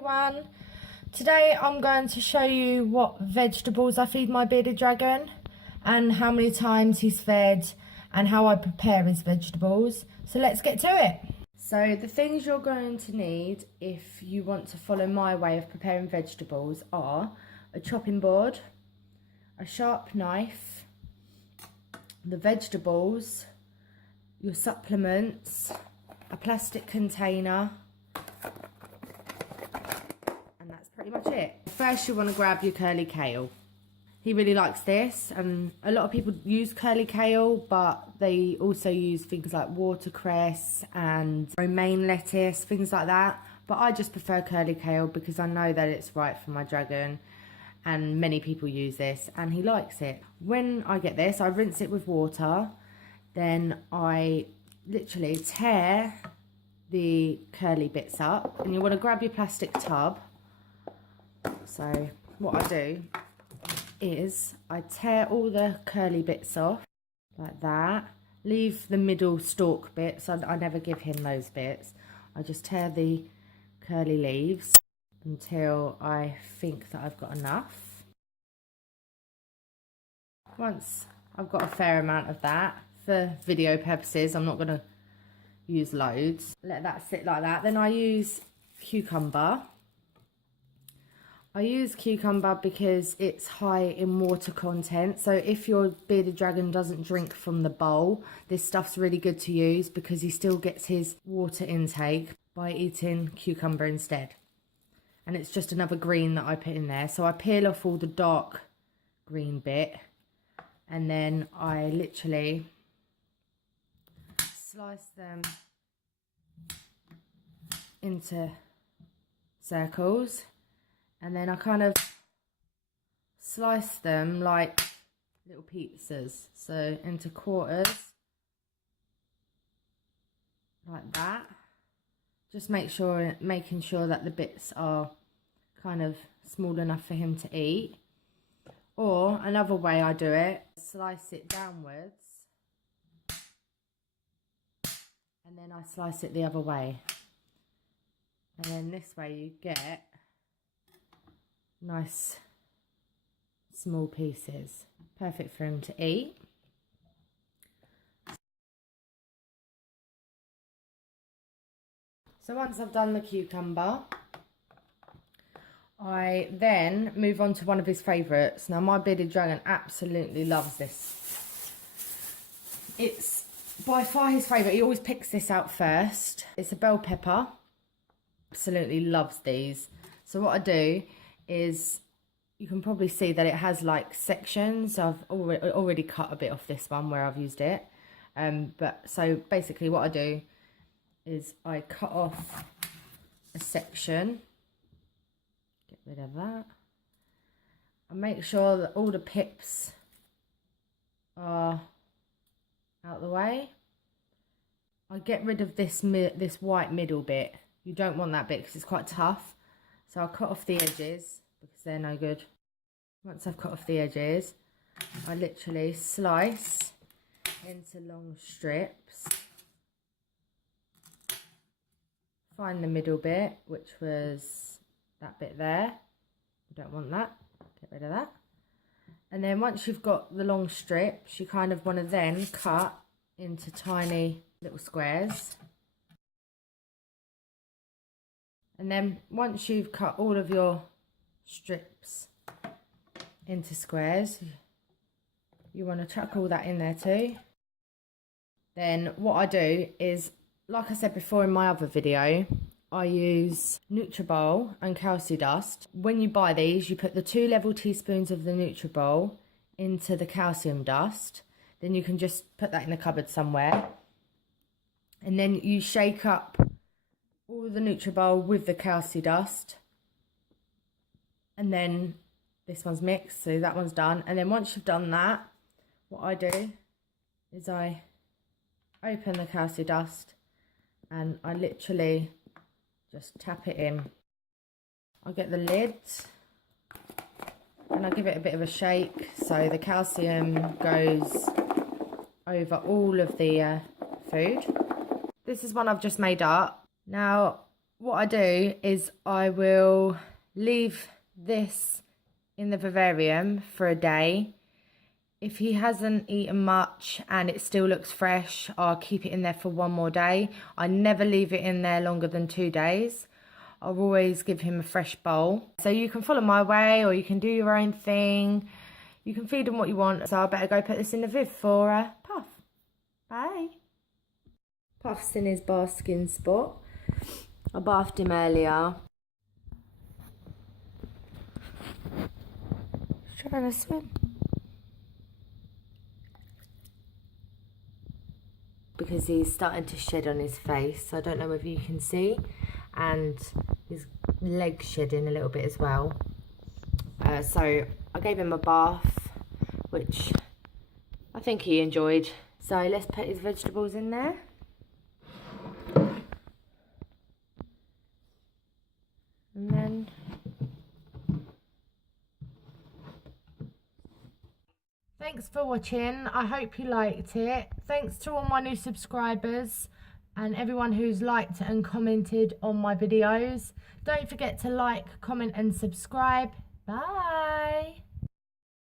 Everyone, today I'm going to show you what vegetables I feed my bearded dragon and how many times he's fed and how I prepare his vegetables. So let's get to it. So the things you're going to need if you want to follow my way of preparing vegetables are a chopping board, a sharp knife, the vegetables, your supplements, a plastic container, and that's pretty much it. First you want to grab your curly kale. He really likes this, and a lot of people use curly kale, but they also use things like watercress and romaine lettuce, things like that. But I just prefer curly kale because I know that it's right for my dragon, and many people use this and he likes it. When I get this, I rinse it with water, then I literally tear the curly bits up, and you want to grab your plastic tub. So what I do is I tear all the curly bits off like that, leave the middle stalk bits. I never give him those bits. I just tear the curly leaves until I think that I've got enough. Once I've got a fair amount of that, for video purposes I'm not going to use loads, let that sit like that. Then I use cucumber. I use cucumber because it's high in water content. So if your bearded dragon doesn't drink from the bowl, this stuff's really good to use because he still gets his water intake by eating cucumber instead. And it's just another green that I put in there. So I peel off all the dark green bit, and then I literally slice them into circles. And then I kind of slice them like little pizzas, so into quarters, like that. Just making sure that the bits are kind of small enough for him to eat. Or another way I do it, slice it downwards, and then I slice it the other way. And then this way you get nice small pieces, perfect for him to eat. So once I've done the cucumber, I then move on to one of his favourites. Now my bearded dragon absolutely loves this. It's by far his favourite. He always picks this out first. It's a bell pepper. Absolutely loves these. So what I do is, you can probably see that it has like sections. I've already cut a bit off this one where I've used it. But so basically what I do is I cut off a section, get rid of that. I make sure that all the pips are out the way. I get rid of this white middle bit. You don't want that bit because it's quite tough. So I'll cut off the edges because they're no good. Once I've cut off the edges, I literally slice into long strips. Find the middle bit, which was that bit there. You don't want that. Get rid of that. And then once you've got the long strips, you kind of want to then cut into tiny little squares. And then once you've cut all of your strips into squares, you want to chuck all that in there too. Then what I do is, like I said before in my other video, I use Nutribol and Calci Dust. When you buy these, you put the 2 level teaspoons of the Nutribol into the calcium dust. Then you can just put that in the cupboard somewhere. And then you shake up all the Nutribol with the Calci Dust, and then this one's mixed, so that one's done. And then once you've done that, what I do is I open the Calci Dust and I literally just tap it in. I get the lid and I give it a bit of a shake so the calcium goes over all of the food. This is one I've just made up. Now what I do is I will leave this in the vivarium for a day. If he hasn't eaten much and it still looks fresh, I'll keep it in there for one more day. I never leave it in there longer than 2 days. I'll always give him a fresh bowl. So you can follow my way or you can do your own thing. You can feed him what you want. So I better go put this in the viv for Puff. Bye. Puff's in his basking spot. I bathed him earlier. He's trying to swim. Because he's starting to shed on his face. I don't know whether you can see. And his legs shedding a little bit as well. So I gave him a bath, which I think he enjoyed. So let's put his vegetables in there. And then thanks for watching. I hope you liked it. Thanks to all my new subscribers and everyone who's liked and commented on my videos. Don't forget to like, comment and subscribe. Bye.